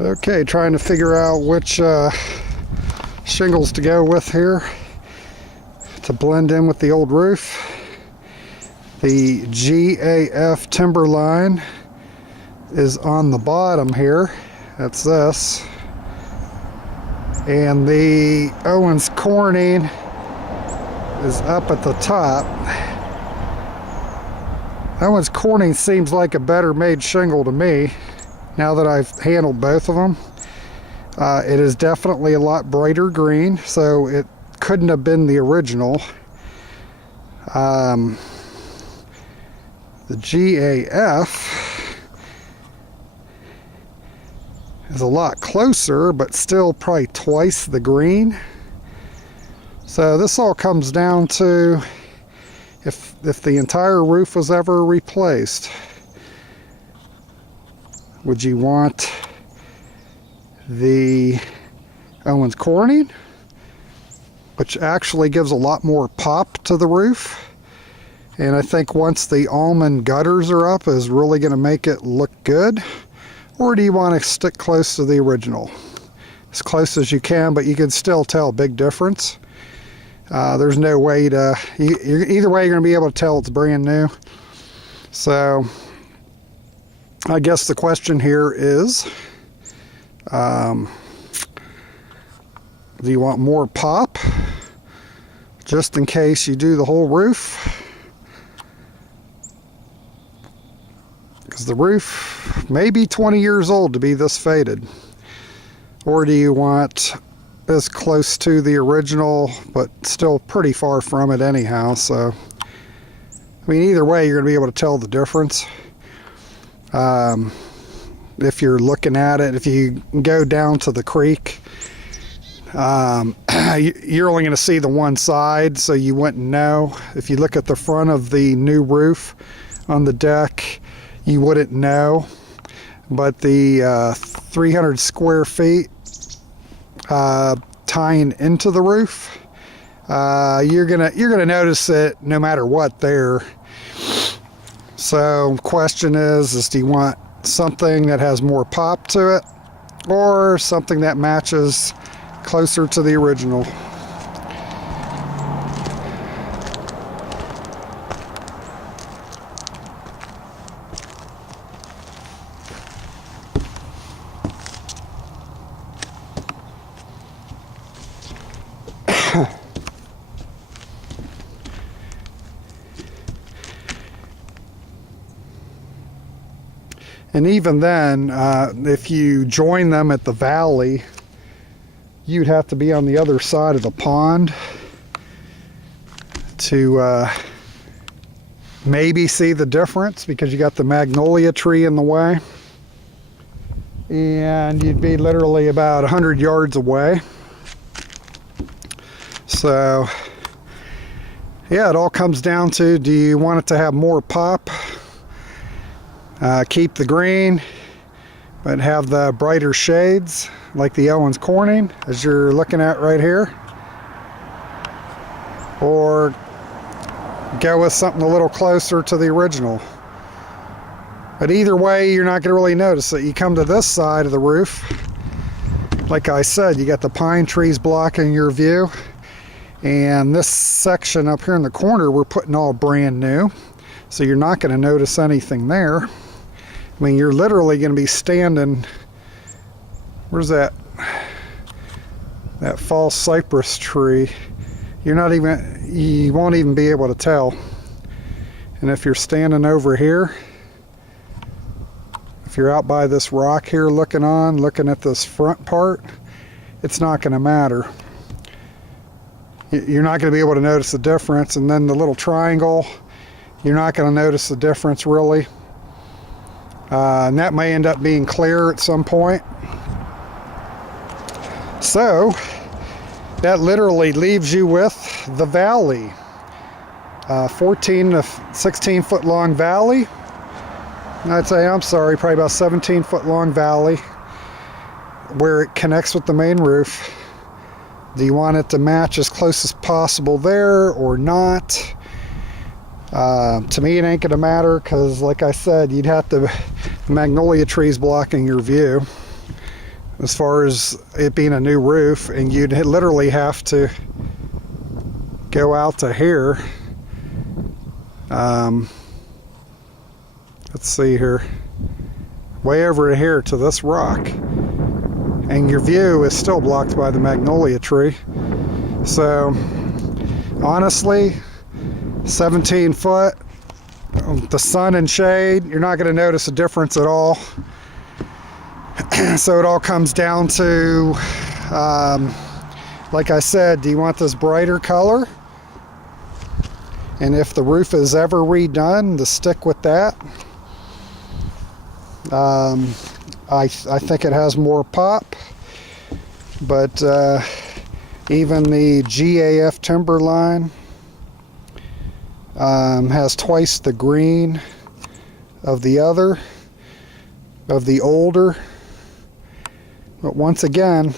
Okay, trying to figure out which shingles to go with here to blend in with the old roof. The GAF Timberline is on the bottom here. That's this. And the Owens Corning is up at the top. Owens Corning seems like a better made shingle to me now that I've handled both of them. It is definitely a lot brighter green, so it couldn't have been the original. The GAF is a lot closer, but still probably twice the green. So this all comes down to if the entire roof was ever replaced, would you want the Owens Corning, which actually gives a lot more pop to the roof, and I think once the almond gutters are up is really going to make it look good, or do you want to stick close to the original? As close as you can, but you can still tell a big difference. There's no way to, either way you're going to be able to tell it's brand new. So I guess the question here is, do you want more pop just in case you do the whole roof? Because the roof may be 20 years old to be this faded. Or do you want as close to the original but still pretty far from it anyhow? So I mean, either way you're going to be able to tell the difference. If you're looking at it, if you go down to the creek, you're only going to see the one side, so you wouldn't know. If you look at the front of the new roof on the deck, you wouldn't know. But the 300 square feet tying into the roof, you're gonna notice it no matter what there. So question is do you want something that has more pop to it, or something that matches closer to the original? And even then, if you join them at the valley, you'd have to be on the other side of the pond to maybe see the difference, because you got the magnolia tree in the way, and you'd be literally about 100 yards away. So yeah, it all comes down to, do you want it to have more pop, keep the green but have the brighter shades like the Owens Corning as you're looking at right here, or go with something a little closer to the original? But either way, you're not going to really notice it. You come to this side of the roof, like I said, you got the pine trees blocking your view, and this section up here in the corner we're putting all brand new, so you're not going to notice anything there. I mean, you're literally going to be standing, where's that false cypress tree? You won't even be able to tell. And if you're standing over here, if you're out by this rock here looking at this front part, it's not going to matter. You're not going to be able to notice the difference. And then the little triangle, you're not going to notice the difference really. And that may end up being clear at some point. So that literally leaves you with the valley, 14 to 16 foot long valley. Probably about 17 foot long valley where it connects with the main roof. Do you want it to match as close as possible there or not? To me, it ain't gonna matter, because like I said, you'd have to, magnolia trees blocking your view. as far as it being a new roof, and you'd literally have to go out to here. Let's see here, way over here to this rock, and your view is still blocked by the magnolia tree. So honestly, 17 foot, the sun and shade, you're not going to notice a difference at all. So it all comes down to, like I said, do you want this brighter color? And if the roof is ever redone, to stick with that. I think it has more pop, but even the GAF Timberline has twice the green of the older. But once again,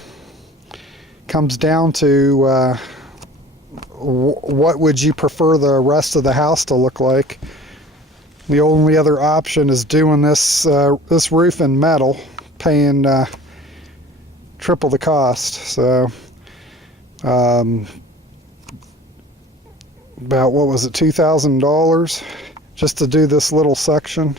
comes down to what would you prefer the rest of the house to look like. The only other option is doing this this roof in metal, paying triple the cost. So about, what was it, $2,000 just to do this little section.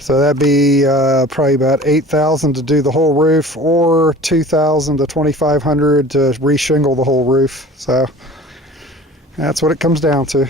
So that'd be probably about $8,000 to do the whole roof, or $2,000 to $2,500 to re-shingle the whole roof. So that's what it comes down to.